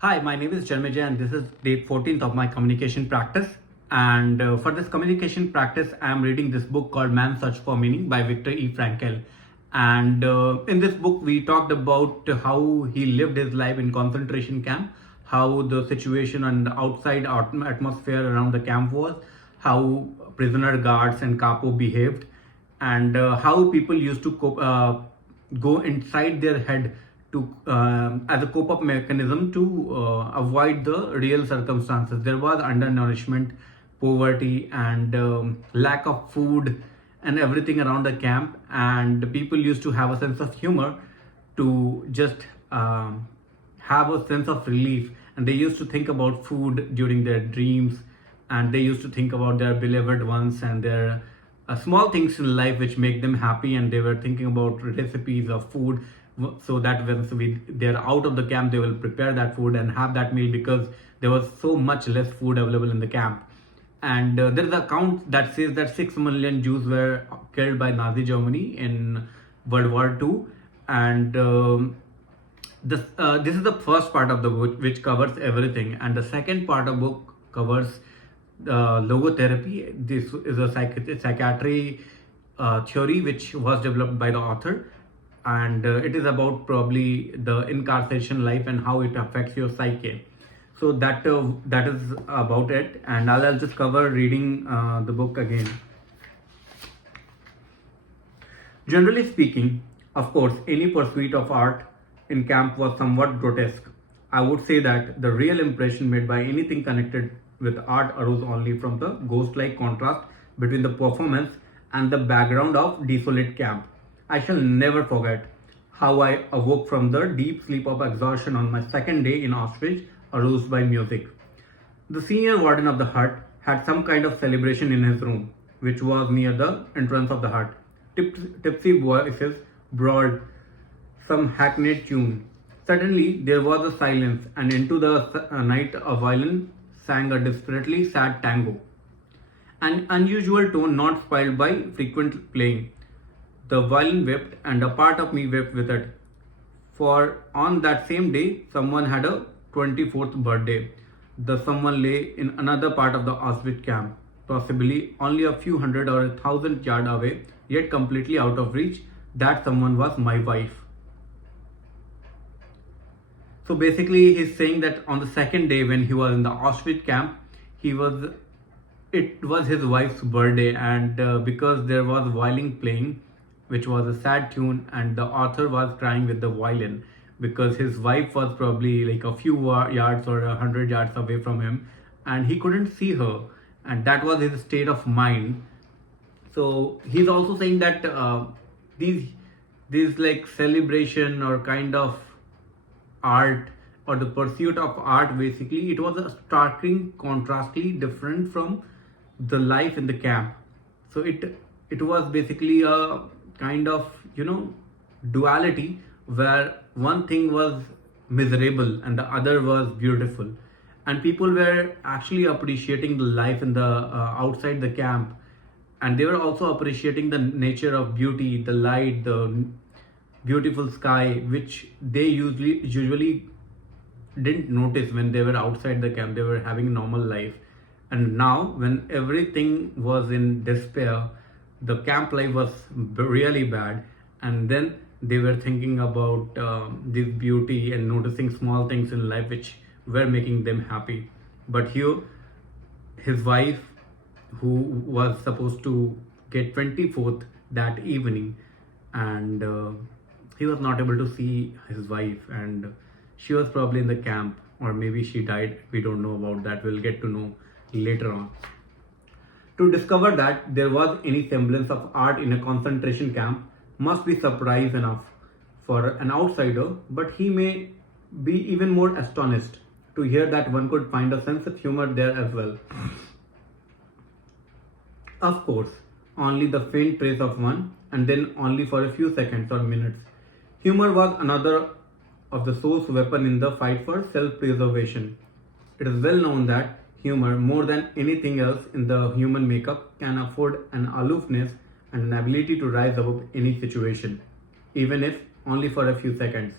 Hi, my name is Janmejay and this is day 14th of my communication practice. And for this communication practice, I am reading this book called Man's Search for Meaning by Viktor E. Frankl. And in this book, we talked about how he lived his life in concentration camp, how the situation and the outside atmosphere around the camp was, how prisoner guards and capo behaved, and how people used to go inside their head to as a cope-up mechanism to avoid the real circumstances. There was undernourishment, poverty, and lack of food, and everything around the camp. And people used to have a sense of humor to just have a sense of relief. And they used to think about food during their dreams, and they used to think about their beloved ones and their small things in life which make them happy. And they were thinking about recipes of food so that when they're out of the camp, they will prepare that food and have that meal because there was so much less food available in the camp. And there is an account that says that 6 million Jews were killed by Nazi Germany in World War II. And this is the first part of the book which covers everything. And the second part of the book covers logotherapy. This is a psychiatry theory which was developed by the author. And it is about probably the incarceration life and how it affects your psyche. So that is about it, and I'll just cover reading the book again. Generally speaking, of course, any pursuit of art in camp was somewhat grotesque. I would say that the real impression made by anything connected with art arose only from the ghost-like contrast between the performance and the background of desolate camp. I shall never forget how I awoke from the deep sleep of exhaustion on my second day in Auschwitz, aroused by music. The senior warden of the hut had some kind of celebration in his room, which was near the entrance of the hut. Tipsy voices brawled some hackneyed tune. Suddenly there was a silence, and into the night a violin sang a desperately sad tango. An unusual tone not spoiled by frequent playing. The violin wept, and a part of me wept with it. For on that same day, someone had a 24th birthday. The someone lay in another part of the Auschwitz camp, possibly only a few hundred or 1,000 yards away, yet completely out of reach. That someone was my wife. So basically, he's saying that on the second day when he was in the Auschwitz camp, it was his wife's birthday, and because there was violin playing, which was a sad tune, and the author was crying with the violin because his wife was probably like a few yards or 100 yards away from him, and he couldn't see her, and that was his state of mind. So he's also saying that these like celebration or kind of art or the pursuit of art, basically it was a starkly contrastly different from the life in the camp. So it was basically a kind of duality where one thing was miserable and the other was beautiful, and people were actually appreciating the life in the outside the camp, and they were also appreciating the nature of beauty, the light, the beautiful sky, which they usually didn't notice when they were outside the camp. They were having a normal life, and now when everything was in despair, the camp life was really bad, and then they were thinking about this beauty and noticing small things in life which were making them happy. But here, his wife, who was supposed to get 24th that evening, and he was not able to see his wife, and she was probably in the camp, or maybe she died. We don't know about that. We'll get to know later on. To discover that there was any semblance of art in a concentration camp must be surprise enough for an outsider, but he may be even more astonished to hear that one could find a sense of humor there as well. Of course, only the faint trace of one, and then only for a few seconds or minutes. Humor was another of the source weapon in the fight for self-preservation. It is well known that humor, more than anything else in the human makeup, can afford an aloofness and an ability to rise above any situation, even if only for a few seconds.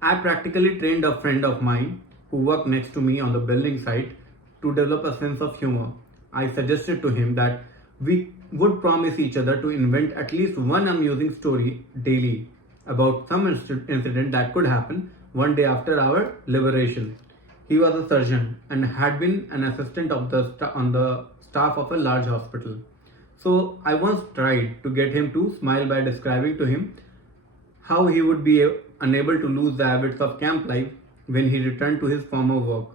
I practically trained a friend of mine who worked next to me on the building site, to develop a sense of humor. I suggested to him that we would promise each other to invent at least one amusing story daily about some incident that could happen one day after our liberation. He was a surgeon and had been an assistant on the staff of a large hospital. So I once tried to get him to smile by describing to him how he would be unable to lose the habits of camp life when he returned to his former work.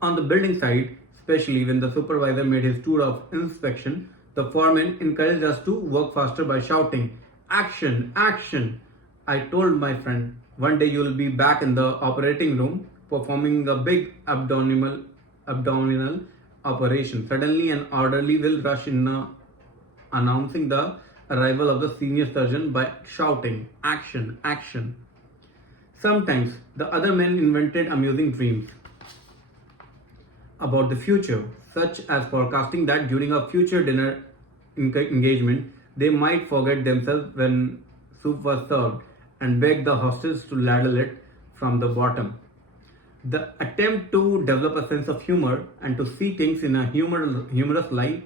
On the building side, especially when the supervisor made his tour of inspection, the foreman encouraged us to work faster by shouting, "Action! Action!" I told my friend, "One day you will be back in the operating room performing a big abdominal operation. Suddenly, an orderly will rush in announcing the arrival of the senior surgeon by shouting, 'Action! Action!'" Sometimes the other men invented amusing dreams about the future, such as forecasting that during a future dinner engagement, they might forget themselves when soup was served and beg the hostess to ladle it from the bottom. The attempt to develop a sense of humor and to see things in a humorous light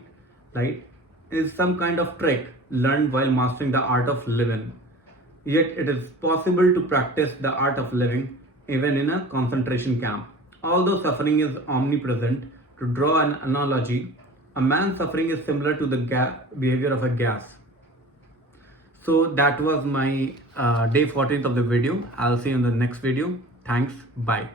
is some kind of trick learned while mastering the art of living. Yet it is possible to practice the art of living even in a concentration camp. Although suffering is omnipresent, to draw an analogy, a man's suffering is similar to the behavior of a gas. So that was my day 14th of the video. I'll see you in the next video. Thanks. Bye.